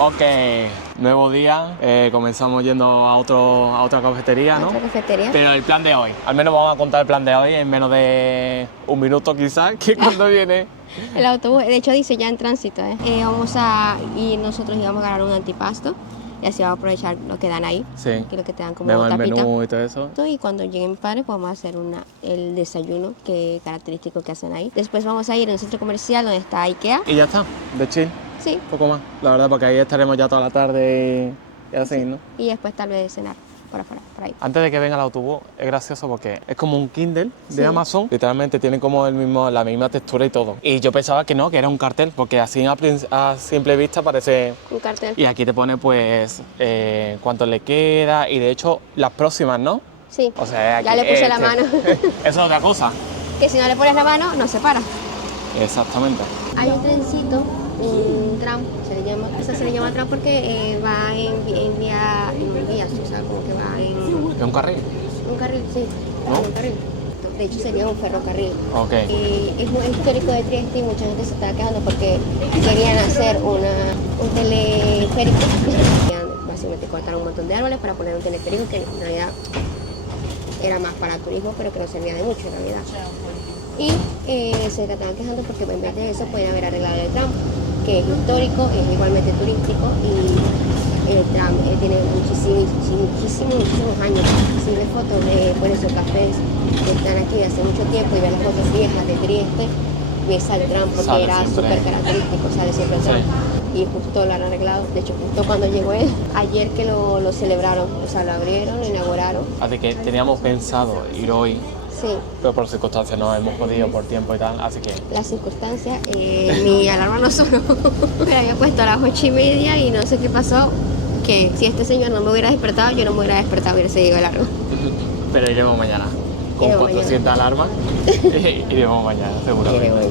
Ok, nuevo día, comenzamos yendo a otra cafetería, ¿no? Otra cafetería. Pero el plan de hoy, al menos vamos a contar el plan de hoy en menos de un minuto quizás, que cuando viene. El autobús, de hecho dice ya en tránsito, vamos a ir nosotros y vamos a agarrar un antipasto y así vamos a aprovechar lo que dan ahí, Sí, que es lo que te dan como vemos el tapita. menú y todo eso. Y cuando lleguen mis padres podemos hacer el desayuno que característico que hacen ahí. Después vamos a ir a un centro comercial donde está IKEA. Y ya está, de chill, Sí. poco más, la verdad, porque ahí estaremos ya toda la tarde y así, ¿no? Y después tal vez cenar por afuera, por ahí. Antes de que venga el autobús, es gracioso porque es como un Kindle de Sí. Amazon. Literalmente tiene como la misma textura y todo. Y yo pensaba que no, que era un cartel, porque así a simple vista parece... Un cartel. Y aquí te pone pues cuánto le queda y de hecho las próximas, ¿no? Sí. O sea, Ya aquí, le puse la mano. Eso es otra cosa. Que si no le pones la mano, no se para. Exactamente. Hay un trencito, un tram, se le llama. Esa se le llama tram porque va en vías, o sea, como que va en ¿Es un carril? un carril, sí, ¿No? un carril. De hecho sería un ferrocarril. Ok. Es muy histórico de Trieste y mucha gente se estaba quejando porque querían hacer un teleférico. Básicamente cortaron un montón de árboles para poner un teleférico que en realidad era más para turismo, pero que no servía de mucho en realidad. Y se estaban quejando porque en vez de eso podían haber arreglado el tram, que es histórico, es igualmente turístico y el tram tiene muchísimos años. Si ves fotos de por esos cafés que están aquí de hace mucho tiempo y ves las fotos viejas de Trieste, ves al tram porque Sale era siempre. súper característico, sale siempre el tram. Sí. Y justo lo han arreglado, de hecho justo cuando llegó él, ayer que lo celebraron, o sea, lo abrieron, lo inauguraron. Así que teníamos pensado ir hoy, Sí. pero por circunstancias no hemos podido por tiempo y tal, así que... Las circunstancias, mi alarma no sonó, me había puesto a las 8:30 y no sé qué pasó, que si este señor no me hubiera despertado, yo no me hubiera despertado, hubiera seguido largo. Pero iremos mañana, con Iremos 400 alarmas, iremos mañana, seguramente.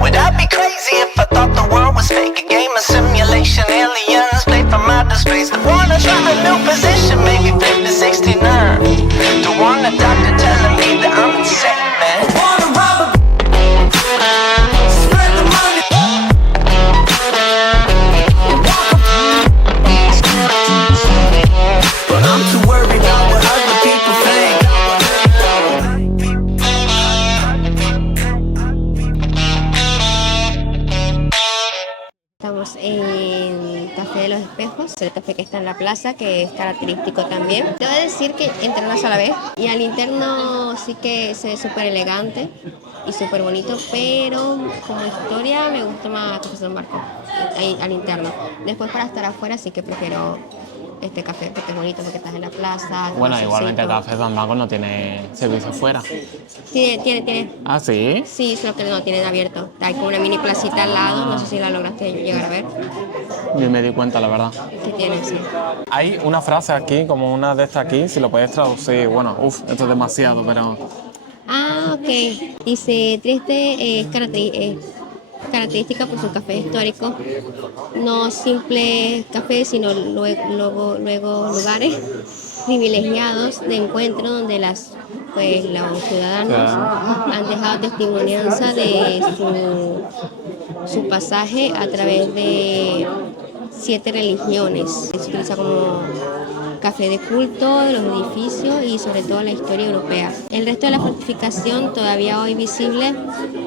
Would I be crazy if I thought the world was fake? A game of simulation, aliens play from outer space. The wanna try a new position, maybe flip to 69. Don't want a doctor telling me that I'm insane, man. Wanna rob a spread the money. But I'm too worried about what other people think. Estamos en Café de los Espejos, el café que está en la plaza, que es característico también. Debo decir que entré una sola vez y al interno sí que se ve súper elegante y súper bonito, pero como historia me gusta más Café San Marcos, ahí, al interno. Después para estar afuera sí que prefiero este café porque es bonito, porque estás en la plaza. Bueno, con igualmente el solcito. Café San Marcos no tiene servicio afuera. Tiene. ¿Ah, sí? Sí, solo que no tienen abierto. Hay como una mini placita al lado, no sé si la lograste llegar a ver. Ni me di cuenta, la verdad. Que tienen, sí. Hay una frase aquí, como una de estas aquí, si lo puedes traducir, bueno, esto es demasiado, pero... Ah, ok. Dice, Trieste es característica por su café histórico. No simple café, sino luego lugares privilegiados de encuentro donde los ciudadanos han dejado testimonianza de su pasaje a través de 7 religiones. Se utiliza como café de culto, los edificios y sobre todo la historia europea. El resto de la fortificación todavía hoy visible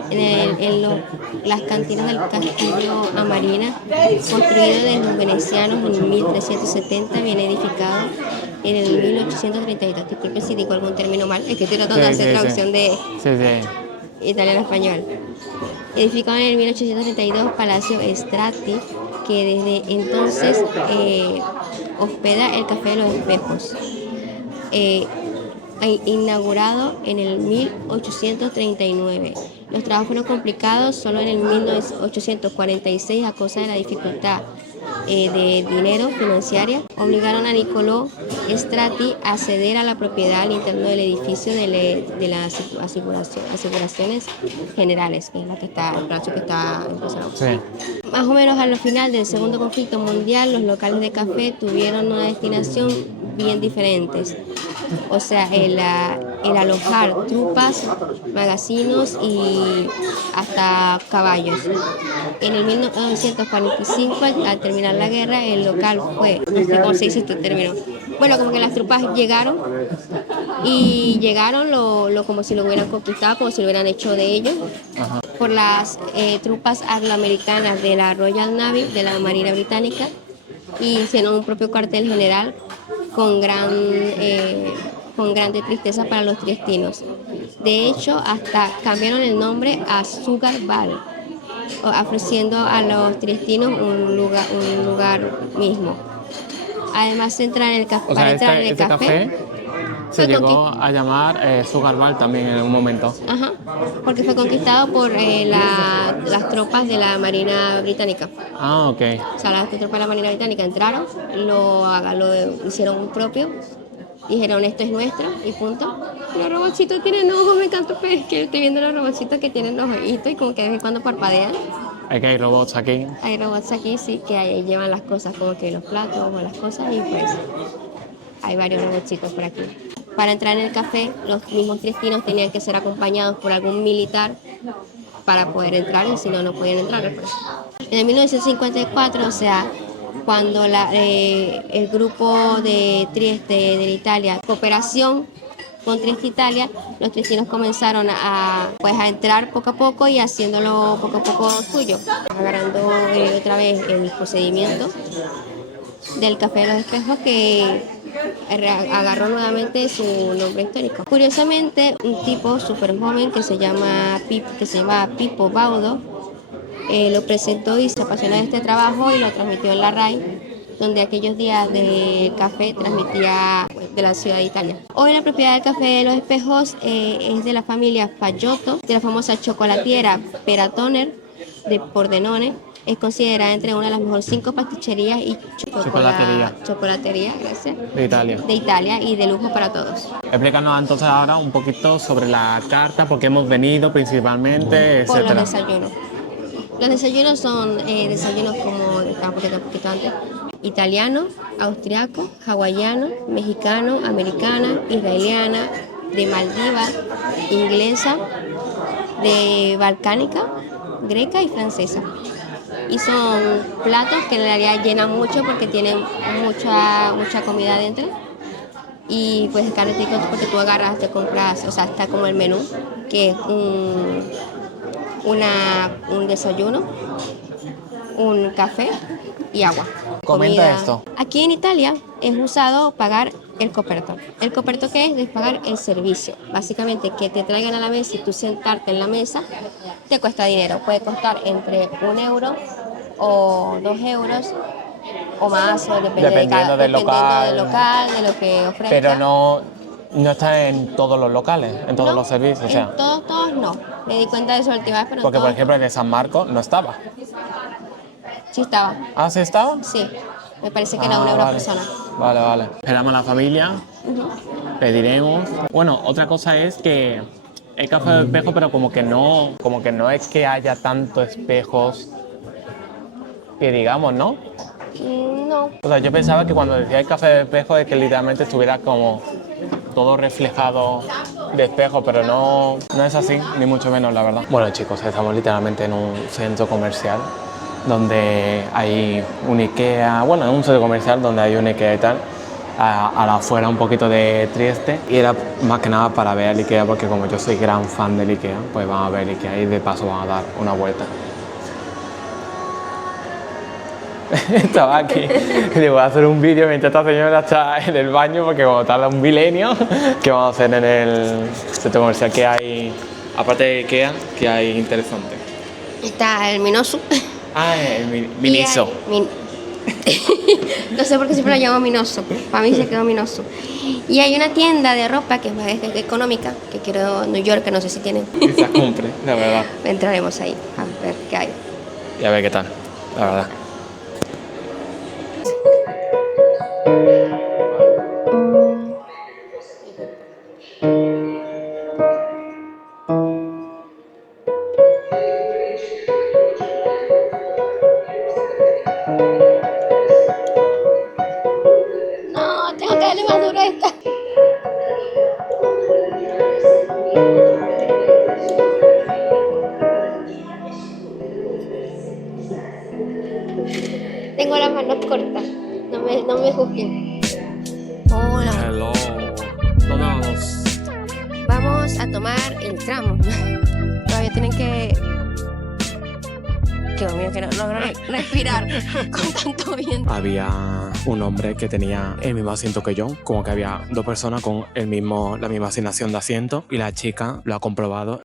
en las cantinas del castillo Amarina, construido de los venecianos en 1370, bien edificado en el 1832. Disculpe si digo algún término mal, es que estoy tratando de hacer traducción de italiano a español. Edificado en el 1832, Palacio Strati, que desde entonces hospeda el Café de los Espejos, inaugurado en el 1839. Los trabajos fueron complicados solo en el 1846 a causa de la dificultad de dinero financiera. Obligaron a Niccolò Strati a ceder a la propiedad al interno del edificio de las aseguraciones generales, que es la que está, el palacio que está empezando. Sí. Más o menos al final del segundo conflicto mundial, los locales de café tuvieron una destinación bien diferentes. O sea, el alojar trupas, magasinos y hasta caballos. En el 1945, al terminar la guerra, el local fue, no sé cómo se dice este término, bueno, como que las tropas llegaron y llegaron como si lo hubieran conquistado, como si lo hubieran hecho de ellos, por las tropas angloamericanas de la Royal Navy, de la Marina Británica, y hicieron un propio cuartel general con grande tristeza para los triestinos. De hecho, hasta cambiaron el nombre a Sugar Ball, ofreciendo a los triestinos un lugar mismo. Además, entrar en el O sea, este café se fue llegó a llamar Sugar Ball también en un momento. Ajá, porque fue conquistado por las tropas de la Marina Británica. Ah, ok. O sea, las tropas de la Marina Británica entraron, lo hicieron un propio, dijeron esto es nuestro y punto. Los robotcitos tienen ojos, me encanta, pero es que estoy viendo los robotcitos que tienen los ojitos y como que de vez en cuando parpadean. Es que hay robots aquí. Hay robots aquí, sí, que ahí llevan las cosas, como que los platos o las cosas, y pues hay varios robotcitos por aquí. Para entrar en el café, los mismos triestinos tenían que ser acompañados por algún militar para poder entrar, y si no, no podían entrar. Pues. En el 1954, o sea, cuando el grupo de Trieste de Italia, cooperación con Trieste Italia, los triestinos comenzaron a entrar poco a poco y haciéndolo poco a poco suyo, agarrando otra vez el procedimiento del Café de los Espejos, que agarró nuevamente su nombre histórico. Curiosamente, un tipo súper joven que se llama Pippo Baudo lo presentó y se apasionó de este trabajo y lo transmitió en la RAI, donde aquellos días de café transmitía de la ciudad de Italia. Hoy la propiedad del Café de los Espejos es de la familia Faggiotto, de la famosa chocolatiera Peratoner de Pordenone. Es considerada entre una de las mejores 5 pasticcerías y chocolatería, gracias, de Italia y de lujo para todos. Explícanos entonces ahora un poquito sobre la carta, por qué hemos venido principalmente, etc. Por los desayunos. Los desayunos son desayunos como estaba poniendo un poquito antes: italiano, austriaco, hawaiano, mexicano, americana, israeliana, de Maldivas, inglesa, de balcánica, greca y francesa. Y son platos que en realidad llenan mucho porque tienen mucha comida dentro. Y pues carne porque tú agarras, te compras, o sea, está como el menú, que es un desayuno, un café y agua. Comenta esto. Aquí en Italia es usado pagar el coperto. ¿El coperto qué es? Es pagar el servicio. Básicamente que te traigan a la mesa y tú sentarte en la mesa te cuesta dinero. Puede costar entre 1 euro o 2 euros o más, o dependiendo del local, de lo que ofrezca. Pero no está en todos los locales, en todos los servicios. O sea, en todos no. Me di cuenta de eso la última vez, pero porque por ejemplo no. en San Marcos no estaba. Sí estaba. ¿Ah, sí estaba? Sí, me parece que era 1 euro vale. persona. Vale. Esperamos a la familia, pediremos. Bueno, otra cosa es que el café de espejo, pero como que no es que haya tantos espejos que digamos, ¿no? No. O sea, yo pensaba que cuando decía el café de espejo es que literalmente estuviera como todo reflejado de espejo, pero no es así, ni mucho menos, la verdad. Bueno, chicos, estamos literalmente en un centro comercial donde hay un Ikea, bueno, en un centro comercial donde hay un Ikea y tal, a la afuera un poquito de Trieste, y era más que nada para ver el Ikea, porque como yo soy gran fan del Ikea, pues vamos a ver el Ikea y de paso vamos a dar una vuelta. Estaba aquí, le voy a hacer un vídeo mientras esta señora está en el baño, porque como tarda un milenio, ¿qué vamos a hacer en el centro comercial? Que hay, aparte de Ikea, que hay interesante? Está el Minoso. Ah, el Miniso. No sé por qué siempre lo llamo Minoso. Para mí se quedó Minoso. Y hay una tienda de ropa que es económica, que quiero en New York, que no sé si tienen. Quizás compre, la verdad. Entraremos ahí a ver qué hay. Y a ver qué tal, la verdad. No, tengo que darle más duro a esta. corta. No me juzguen. Hola. Hello. ¿Dónde vamos? Vamos a tomar el tram. Todavía tienen que... Dios mío, que no logro respirar con tanto viento. Había un hombre que tenía el mismo asiento que yo, como que había dos personas con la misma asignación de asiento, y la chica lo ha comprobado